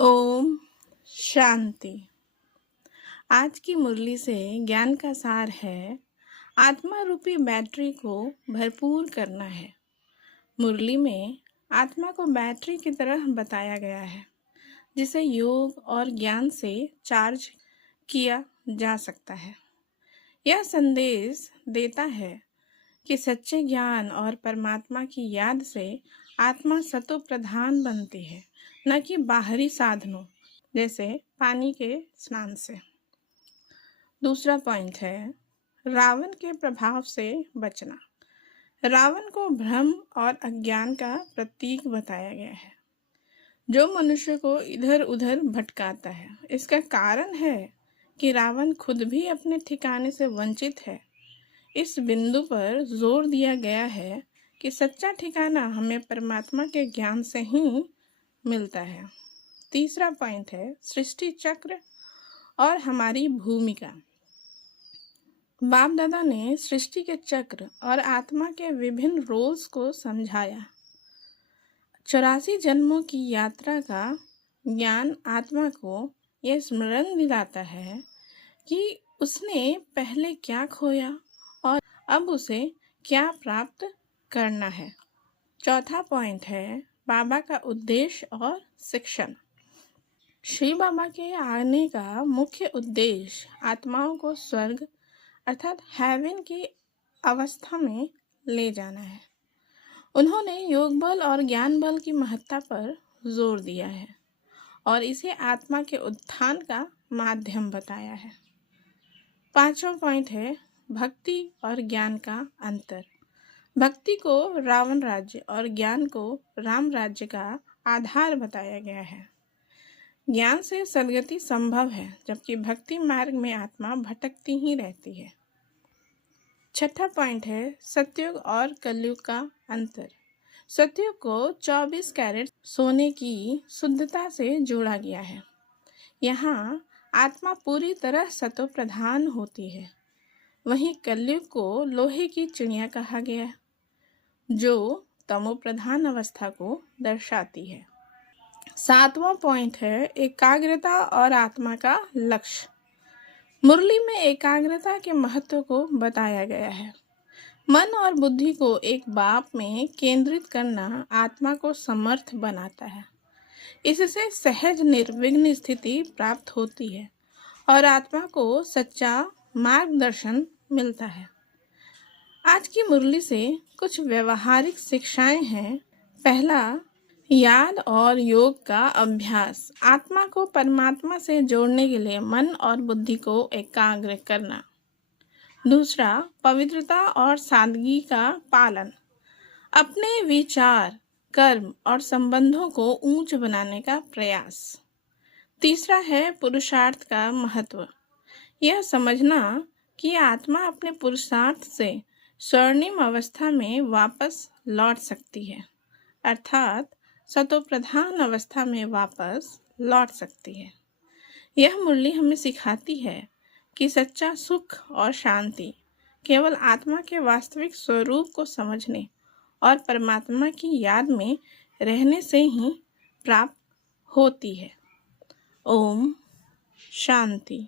ओम शांति। आज की मुरली से ज्ञान का सार है, आत्मा रूपी बैटरी को भरपूर करना है। मुरली में आत्मा को बैटरी की तरह बताया गया है, जिसे योग और ज्ञान से चार्ज किया जा सकता है। यह संदेश देता है कि सच्चे ज्ञान और परमात्मा की याद से आत्मा सतो प्रधान बनती है, न कि बाहरी साधनों जैसे पानी के स्नान से। दूसरा पॉइंट है, रावण के प्रभाव से बचना। रावण को भ्रम और अज्ञान का प्रतीक बताया गया है, जो मनुष्य को इधर उधर भटकाता है। इसका कारण है कि रावण खुद भी अपने ठिकाने से वंचित है। इस बिंदु पर जोर दिया गया है कि सच्चा ठिकाना हमें परमात्मा के ज्ञान से ही मिलता है। तीसरा पॉइंट है, सृष्टि चक्र और हमारी भूमिका। बाप दादा ने सृष्टि के चक्र और आत्मा के विभिन्न रोल्स को समझाया। 84 जन्मों की यात्रा का ज्ञान आत्मा को यह स्मरण दिलाता है कि उसने पहले क्या खोया और अब उसे क्या प्राप्त करना है। चौथा पॉइंट है, बाबा का उद्देश्य और शिक्षण। श्री बाबा के आने का मुख्य उद्देश्य आत्माओं को स्वर्ग अर्थात हेवन की अवस्था में ले जाना है। उन्होंने योग बल और ज्ञान बल की महत्ता पर जोर दिया है और इसे आत्मा के उत्थान का माध्यम बताया है। पांचवा पॉइंट है, भक्ति और ज्ञान का अंतर। भक्ति को रावण राज्य और ज्ञान को राम राज्य का आधार बताया गया है। ज्ञान से सद्गति संभव है, जबकि भक्ति मार्ग में आत्मा भटकती ही रहती है। छठा पॉइंट है, सतयुग और कलयुग का अंतर। सतयुग को 24 कैरेट सोने की शुद्धता से जोड़ा गया है। यहाँ आत्मा पूरी तरह सतो प्रधान होती है। वहीं कलयुग को लोहे की चिड़िया कहा गया है, जो तमो प्रधान अवस्था को दर्शाती है। सातवां पॉइंट है, एकाग्रता और आत्मा का लक्ष्य। मुरली में एकाग्रता के महत्व को बताया गया है। मन और बुद्धि को एक बाप में केंद्रित करना आत्मा को समर्थ बनाता है। इससे सहज निर्विघ्न स्थिति प्राप्त होती है और आत्मा को सच्चा मार्गदर्शन मिलता है। आज की मुरली से कुछ व्यवहारिक शिक्षाएं हैं। पहला, याद और योग का अभ्यास। आत्मा को परमात्मा से जोड़ने के लिए मन और बुद्धि को एकाग्र करना। दूसरा, पवित्रता और सादगी का पालन। अपने विचार, कर्म और संबंधों को ऊंच बनाने का प्रयास। तीसरा है, पुरुषार्थ का महत्व। यह समझना कि आत्मा अपने पुरुषार्थ से स्वर्णिम अवस्था में वापस लौट सकती है, अर्थात सतो प्रधान अवस्था में वापस लौट सकती है। यह मुरली हमें सिखाती है कि सच्चा सुख और शांति केवल आत्मा के वास्तविक स्वरूप को समझने और परमात्मा की याद में रहने से ही प्राप्त होती है। ओम शांति।